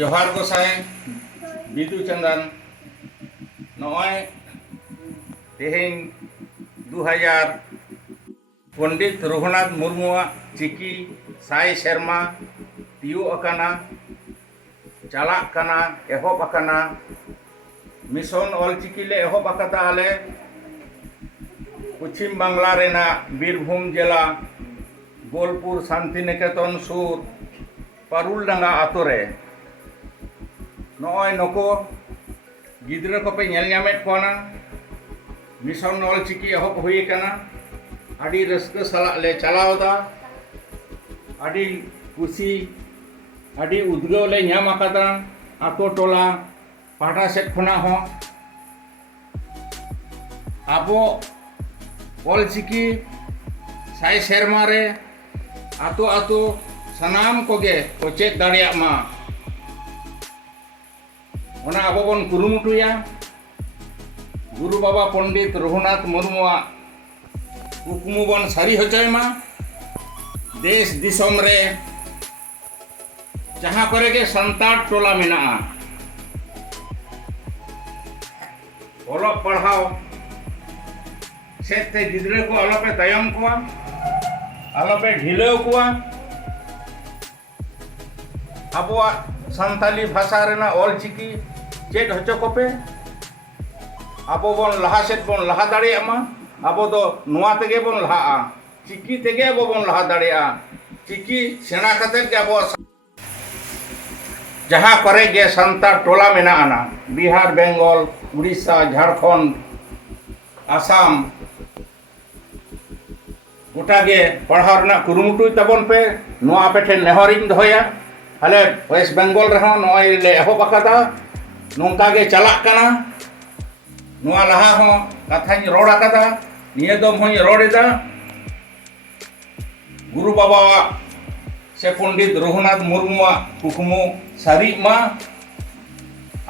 जोहार गोसाई बिदु चंदन नॉय तेहें 2000 पंडित रघुनाथ मुर्मू चिकी साई शर्मा तियो अकाना चालाक काना एहब अकाना मिशन ऑलचिकी ले एहब अकादा आले पश्चिम बांगला रेना बीरभूम जिला बोलपुर शांति निकेतन सुर पारुल डांगा आतोरे नॉय नको गिद्रा को पे नेल ᱧᱟᱢᱮᱫ कोना मिशन ऑलचिकी एहब हुई काना आड़ी रस्क साला ले चलावदा आड़ी कुसी आड़ी उद्गव ले ᱧᱟᱢ आकादा आतो टोला पाटा सेट खना हो आबो ऑलचिकी साई शर्मा रे आतो आतो सनाम कोगे को चेक दाड़िया मा ओना आबो बन कुरुमुटुया गुरु बाबा पंडित रघुनाथ मुर्मू कुकमु बन सारी होचय मा देश दिसम रे जहां करे के संताड़ टोला मेना ओलो पढ़ाओ सेते गिद्रे को आलो पे तयम कुआ आलो पे ढिलो कुआ आबो संताली भाषा रेना ऑलचिकी चेड होचो कोपे आबो बन लहा सेट बन लहा दाड़िया मा आबो दो नुआ तेगे बन लहा चिकी तेगे आबो बन लहा दाड़िया चिकी सेना कते के आबो जहां करे गे संतार टोला मेना आना बिहार बेंगल उड़ीसा झारखंड आसाम गोटा गे पढ़ाव रेना कुरुमुटुय तबन पे नुआ पे ठे नेहरिंग दोया हाले वेस्ट बेंगल रहो नॉय ले एहब अकादा नोंका गे चलाक काना नुआ लहा हो कथाኝ रोड अकादा निये दम होय रोडेदा गुरु बाबा से पंडित रघुनाथ मुर्मू कुकमु सारी मा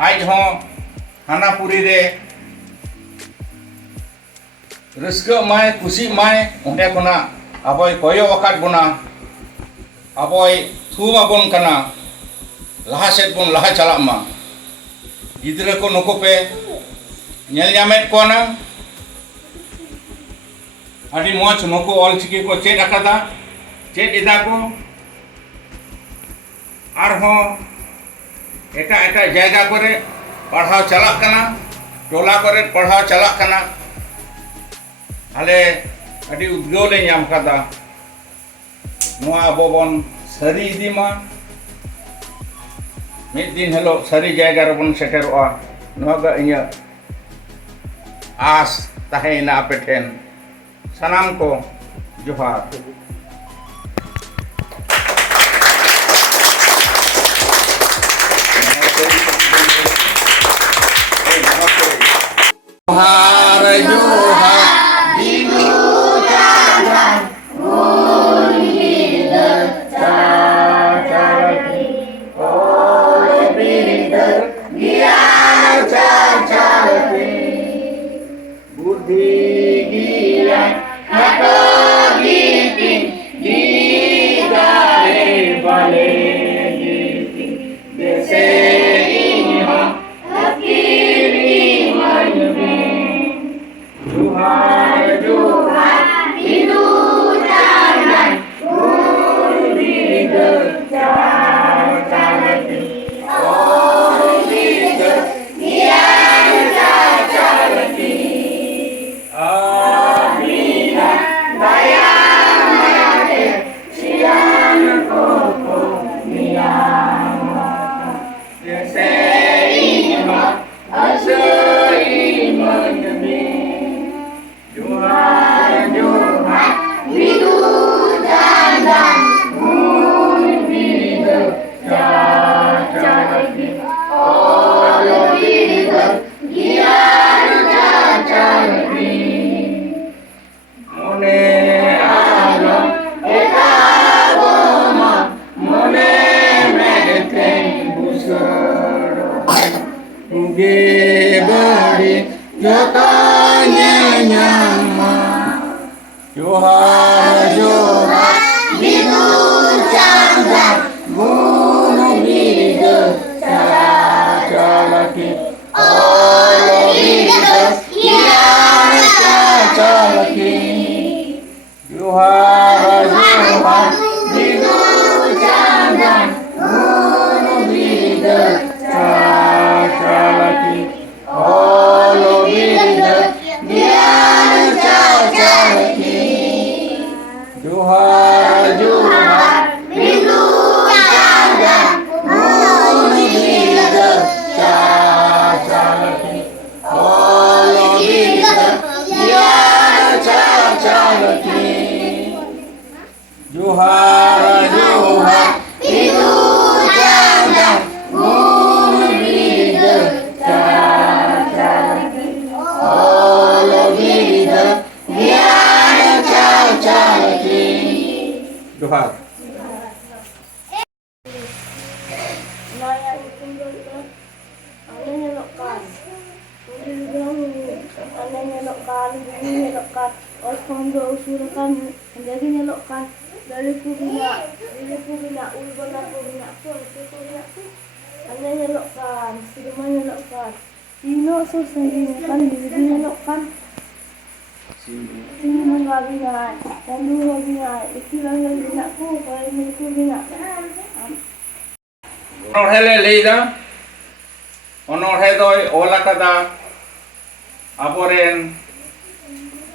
आज हो हानापुरी रे रस्क माय खुशी माय ओंडे कोना अबय कोयो वकाट बोना अबय थुम आबन कना लहा सेट बन लहा चला मा गिद्रे को नको पे नेल ᱧᱟᱢᱮᱫ कोना आदि मोच नको ऑलचिकी को चेड अकादा चेड इदा को आर हो एटा एटा जायगा करे पढ़ाव चला कना टोला करे पढ़ाव चला कना आले आदि उद्गव ले ᱧᱟᱢ कादा नुआ बोबन सारी इदीमा मिद दिन हेलो सारी जायगा रबन सेटेरोआ नुआ इया आस ताहेना अपेठेन सनाम को जोहार जोहार जोहार Johan, Johan, Bidu Chandra, Guru Bidu laki, olo bidas, yana caca laki. Juhara juhar, bidu jangan, olo bidas, caca laki, olo bidas, yana caca laki. Juhara juhar, bidu jangan, olo bidas, caca laki, olo bidas, yana caca laki. Juhara juhar, bidu jangan, olo bidas, caca laki, olo bidas, yana caca laki. Juhar. Naya tunggal kan, ane nyelokkan, tunggal dahulu, ane nyelokkan, ini nyelokkan, Alfondo usulkan, menjadi nyelokkan, dari kubina, ulban aku bina pun, ane nyelokkan, sirma nyelokkan, Tino susah kan, jadi nyelokkan, sini menggabina, dan dulu bina, istilah yang bina ku, kalau ini ku bina. Onorhele leida, onorhe doi olakada, aboren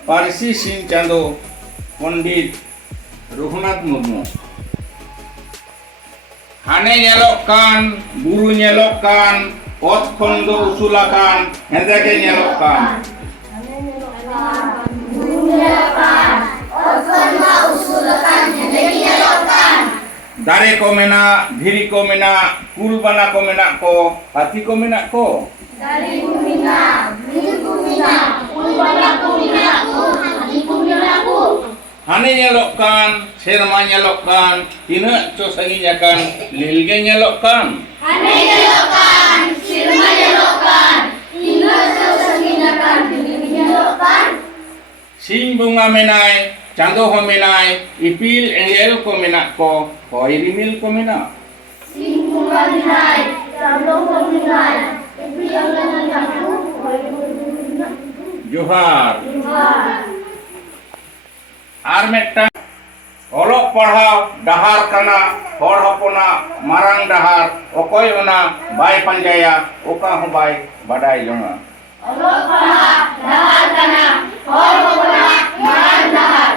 Parsi Singh Chando, Pandit Raghunath Murmu. Hane nyelokkan, buru nyelokkan, ot kondo usulakan, hendake nyelokkan. Ane nyelokkan, buru nyelokkan, ot kondo usulakan, hendake nyelokkan. Dare ko mena, dhiri ko mena, kulbana ko mena ko, hati ko mena ko. Dari kumina, dhiri kumina, kulbana kumina ku, hati kumina ku. Hane nyelokkan, serma nyelokkan, tina co sanginyakan, lilge nyelokkan. Hane nyelokkan, sirma nyelokkan, tina co sanginyakan, lilge nyelokkan. Sing bunga menai, cando ho menai, ipil engel ko menak ko, hoi rimil ko menak. Sing bunga minai, cando ho minai, ipil engel ko, hoi rimil ko. Johar. Johar. Ar mekta olok parhau dahar kana hor hopona marang dahar okoy ona bai panjaya oka ho bai badai jonga. Olok parhau dahar kana hor hopona marang dahar